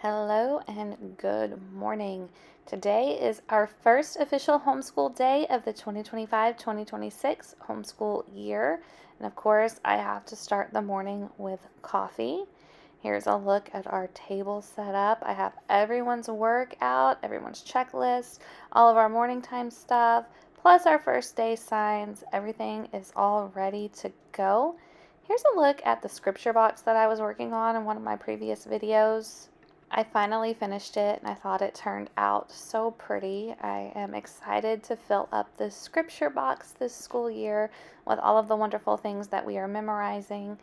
Hello and good morning. Today is our first official homeschool day of the 2025-2026 homeschool year. And of course, I have to start the morning with coffee. Here's a look at our table set up. I have everyone's workout, everyone's checklist, all of our morning time stuff, plus our first day signs. Everything is all ready to go. Here's a look at the scripture box that I was working on in one of my previous videos. I finally finished it and I thought it turned out so pretty. I am excited to fill up this scripture box this school year with all of the wonderful things that we are memorizing.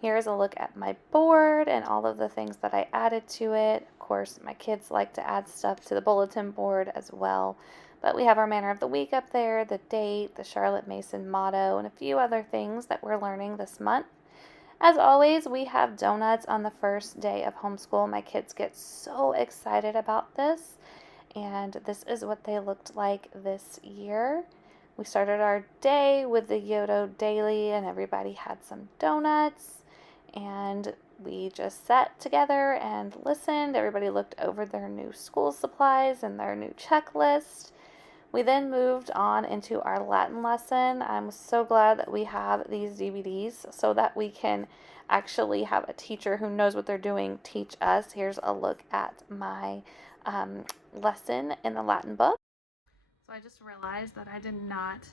Here's a look at my board and all of the things that I added to it. Of course, my kids like to add stuff to the bulletin board as well. But we have our Manner of the Week up there, the date, the Charlotte Mason motto, and a few other things that we're learning this month. As always, we have donuts on the first day of homeschool. My kids get so excited about this, and this is what they looked like this year. We started our day with the Yodo Daily, and everybody had some donuts, and we just sat together and listened. Everybody looked over their new school supplies and their new checklist. We then moved on into our Latin lesson. I'm so glad that we have these DVDs so that we can actually have a teacher who knows what they're doing teach us. Here's a look at my lesson in the Latin book. So I just realized that I did not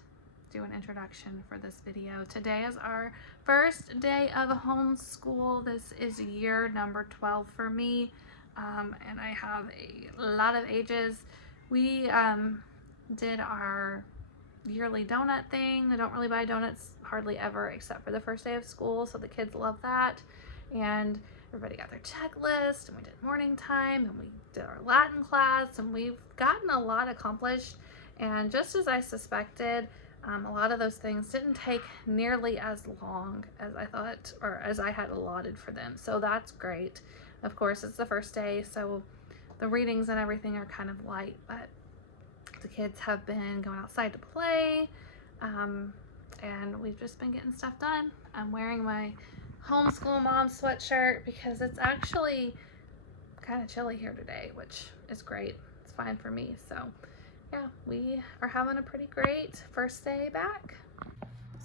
do an introduction for this video. Today is our first day of homeschool. This is year number 12 for me, and I have a lot of ages. We did our yearly donut thing. I don't really buy donuts hardly ever except for the first day of school, so the kids love that. And everybody got their checklist, and we did morning time, and we did our Latin class, and we've gotten a lot accomplished. And just as I suspected, a lot of those things didn't take nearly as long as I thought, or as I had allotted for them, so that's great. Of course, it's the first day, so the readings and everything are kind of light, but the kids have been going outside to play, and we've just been getting stuff done. I'm wearing my homeschool mom sweatshirt because it's actually kind of chilly here today, which is great. It's fine for me. So yeah, we are having a pretty great first day back.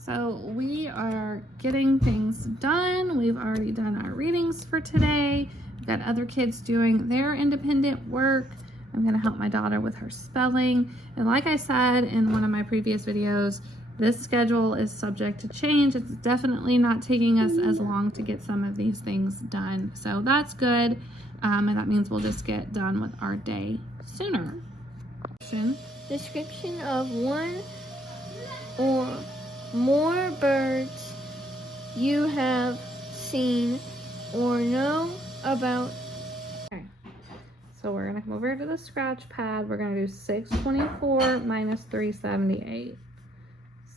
So we are getting things done. We've already done our readings for today. We've got other kids doing their independent work. I'm going to help my daughter with her spelling. And like I said in one of my previous videos, this schedule is subject to change. It's definitely not taking us as long to get some of these things done. So that's good. And that means we'll just get done with our day sooner. Description of one or more birds you have seen or know about. So we're going to come over to the scratch pad. We're going to do 624 minus 378.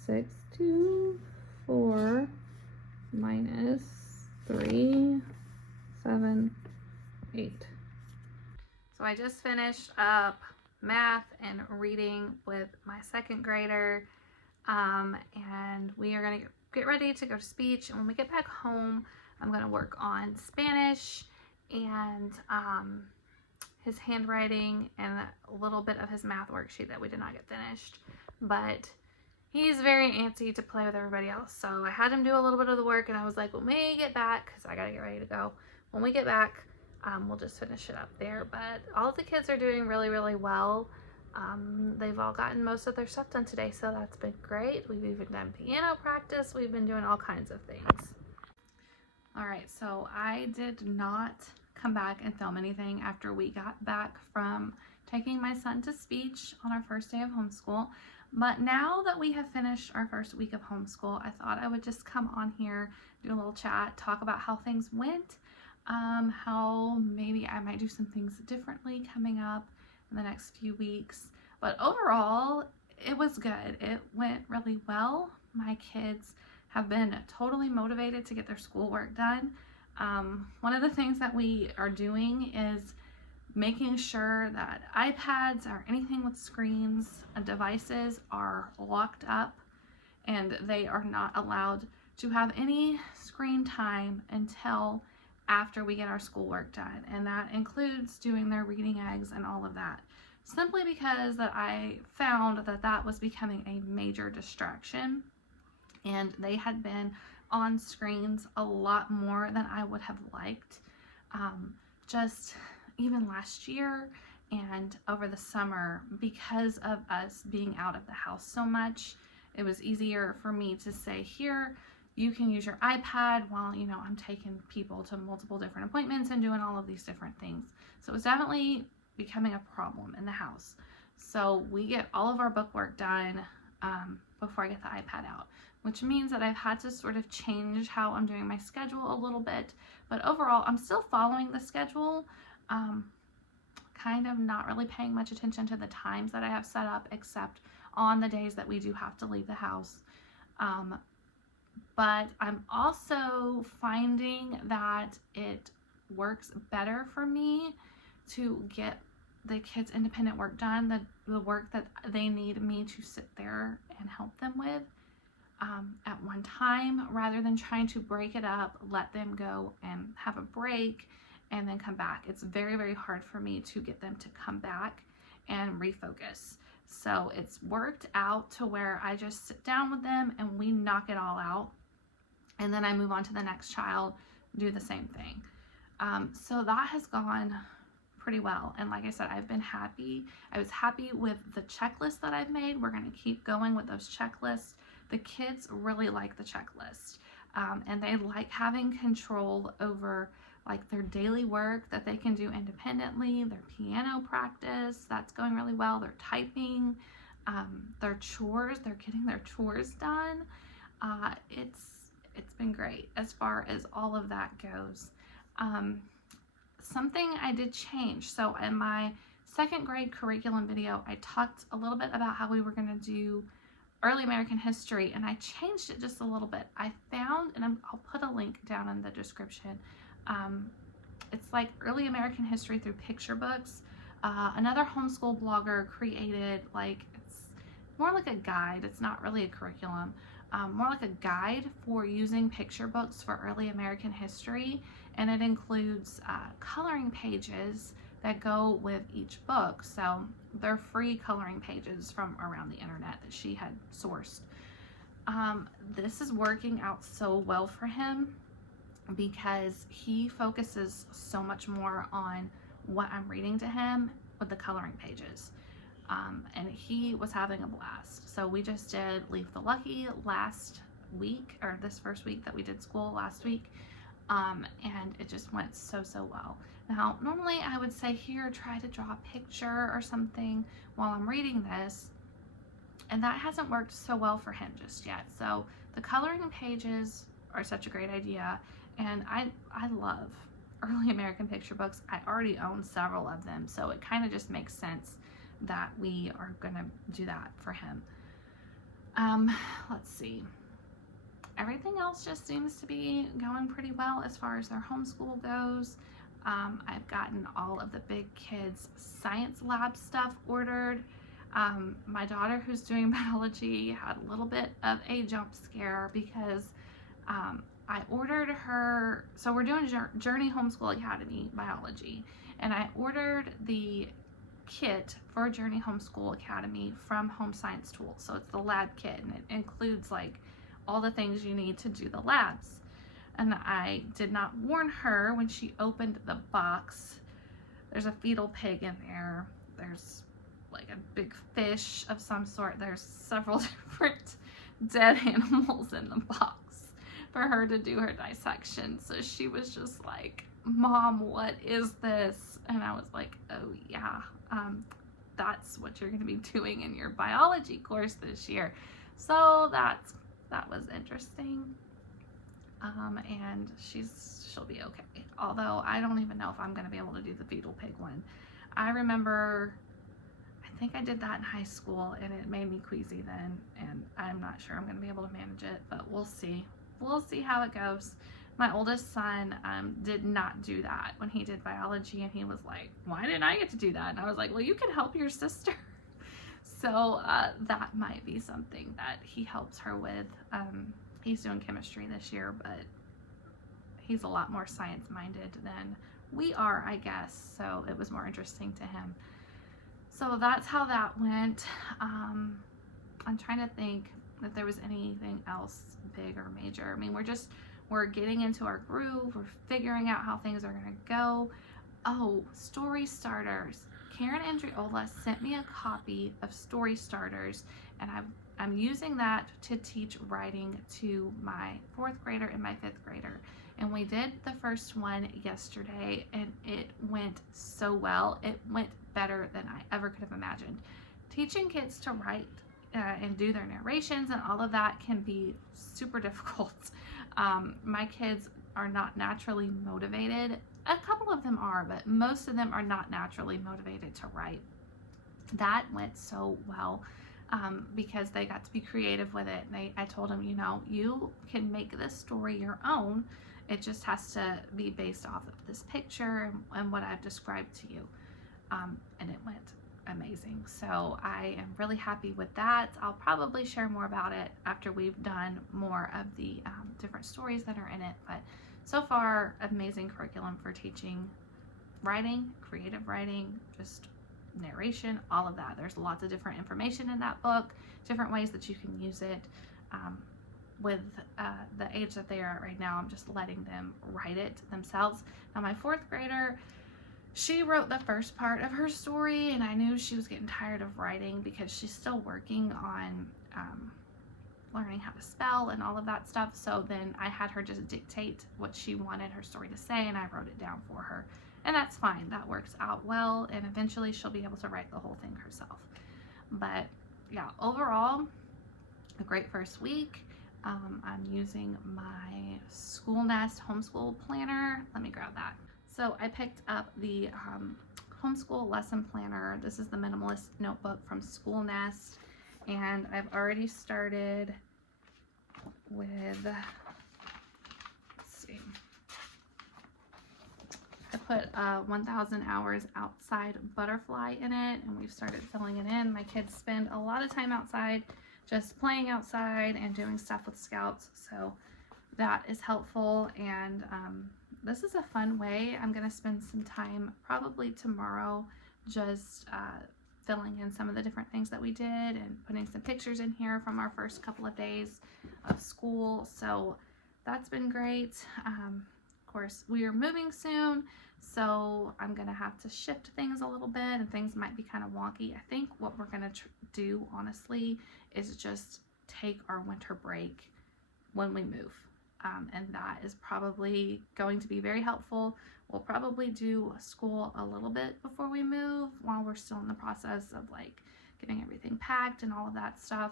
624 minus 378. So I just finished up math and reading with my second grader. And we are going to get ready to go to speech. And when we get back home, I'm going to work on Spanish and his handwriting and a little bit of his math worksheet that we did not get finished. But he's very antsy to play with everybody else. So I had him do a little bit of the work, and I was like, when we get back, because I got to get ready to go. When we get back, we'll just finish it up there. But all of the kids are doing really, really well. They've all gotten most of their stuff done today, so that's been great. We've even done piano practice. We've been doing all kinds of things. All right, so I did not come back and film anything after we got back from taking my son to speech on our first day of homeschool. But now that we have finished our first week of homeschool, I thought I would just come on here, do a little chat, talk about how things went, how maybe I might do some things differently coming up in the next few weeks. But overall, it was good. It went really well. My kids have been totally motivated to get their schoolwork done. One of the things that we are doing is making sure that iPads or anything with screens and devices are locked up, and they are not allowed to have any screen time until after we get our schoolwork done, and that includes doing their reading eggs and all of that, simply because that I found that that was becoming a major distraction, and they had been on screens a lot more than I would have liked. Just even last year and over the summer, because of us being out of the house so much, it was easier for me to say, here, you can use your iPad while, I'm taking people to multiple different appointments and doing all of these different things. So it was definitely becoming a problem in the house. So we get all of our book work done before I get the iPad out, which means that I've had to sort of change how I'm doing my schedule a little bit. But overall, I'm still following the schedule, kind of not really paying much attention to the times that I have set up, except on the days that we do have to leave the house. But I'm also finding that it works better for me to get the kids' independent work done, the work that they need me to sit there and help them with at one time, rather than trying to break it up, let them go and have a break, and then come back. It's very, very hard for me to get them to come back and refocus. So it's worked out to where I just sit down with them and we knock it all out. And then I move on to the next child, do the same thing. So that has gone pretty well. And like I said, I've been happy. I was happy with the checklist that I've made. We're going to keep going with those checklists. The kids really like the checklist. And they like having control over like their daily work that they can do independently, their piano practice, that's going really well, their typing, their chores, they're getting their chores done. It's been great as far as all of that goes. Something I did change. So in my second grade curriculum video, I talked a little bit about how we were going to do early American history, and I changed it just a little bit. I found, and I'll put a link down in the description, it's like early American history through picture books. Another homeschool blogger created, like, it's more like a guide. It's not really a curriculum. More like a guide for using picture books for early American history, and it includes coloring pages that go with each book. So they're free coloring pages from around the internet that she had sourced. This is working out so well for him because he focuses so much more on what I'm reading to him with the coloring pages. And he was having a blast. So we just did Leave the Lucky last week, or this first week that we did school last week. And it just went so well. Now, normally I would say, here, try to draw a picture or something while I'm reading this. And that hasn't worked so well for him just yet. So the coloring pages are such a great idea. And I love early American picture books. I already own several of them. So it kind of just makes sense that we are going to do that for him. Let's see. Everything else just seems to be going pretty well as far as their homeschool goes. I've gotten all of the big kids science lab stuff ordered. My daughter, who's doing biology, had a little bit of a jump scare because I ordered her, so we're doing Journey Homeschool Academy biology, and I ordered the kit for Journey Homeschool Academy from Home Science Tools. So it's the lab kit, and it includes like all the things you need to do the labs. And I did not warn her when she opened the box. There's a fetal pig in there. There's like a big fish of some sort. There's several different dead animals in the box for her to do her dissection. So she was just like, Mom, what is this? And I was like, oh yeah, that's what you're going to be doing in your biology course this year. So that was interesting. And she'll be okay. Although I don't even know if I'm going to be able to do the fetal pig one. I remember, I think I did that in high school and it made me queasy then, and I'm not sure I'm going to be able to manage it, but we'll see. We'll see how it goes. My oldest son did not do that when he did biology, and he was like, why didn't I get to do that? And I was like, well, you can help your sister. So that might be something that he helps her with. He's doing chemistry this year, but he's a lot more science-minded than we are, I guess, so it was more interesting to him. So that's how that went. I'm trying to think if there was anything else big or major. I mean, we're getting into our groove. We're figuring out how things are going to go. Oh, story starters. Karen Andriola sent me a copy of story starters, and I'm using that to teach writing to my 4th grader and my 5th grader. And we did the first one yesterday, and it went so well. It went better than I ever could have imagined. Teaching kids to write and do their narrations and all of that can be super difficult. My kids are not naturally motivated. A couple of them are, but most of them are not naturally motivated to write. That went so well because they got to be creative with it. I told them, you know, you can make this story your own. It just has to be based off of this picture and what I've described to you. And it went amazing. So I am really happy with that. I'll probably share more about it after we've done more of the different stories that are in it. But so far, amazing curriculum for teaching writing, creative writing, just narration, all of that. There's lots of different information in that book, different ways that you can use it. With the age that they are at right now, I'm just letting them write it themselves. Now my 4th grader, she wrote the first part of her story, and I knew she was getting tired of writing because she's still working on learning how to spell and all of that stuff. So then I had her just dictate what she wanted her story to say, and I wrote it down for her. And that's fine. That works out well, and eventually she'll be able to write the whole thing herself. But yeah, overall, a great first week. I'm using my School Nest homeschool planner. Let me grab that. So I picked up the homeschool lesson planner. This is the minimalist notebook from School Nest, and I've already started with, let's see, I put 1,000 hours outside butterfly in it, and we've started filling it in. My kids spend a lot of time outside, just playing outside and doing stuff with scouts, so that is helpful. And this is a fun way. I'm going to spend some time probably tomorrow just filling in some of the different things that we did and putting some pictures in here from our first couple of days of school. So that's been great. Of course, we are moving soon, so I'm going to have to shift things a little bit, and things might be kind of wonky. I think what we're going to do, honestly, is just take our winter break when we move. And that is probably going to be very helpful. We'll probably do school a little bit before we move while we're still in the process of like getting everything packed and all of that stuff.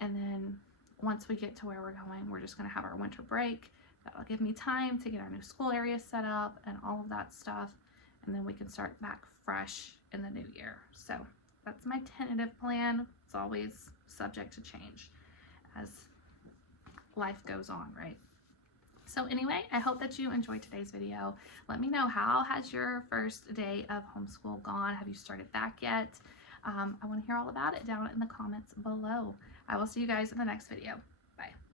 And then once we get to where we're going, we're just going to have our winter break. That'll give me time to get our new school area set up and all of that stuff. And then we can start back fresh in the new year. So that's my tentative plan. It's always subject to change as life goes on, right? So anyway, I hope that you enjoyed today's video. Let me know, how has your first day of homeschool gone? Have you started back yet? I want to hear all about it down in the comments below. I will see you guys in the next video. Bye.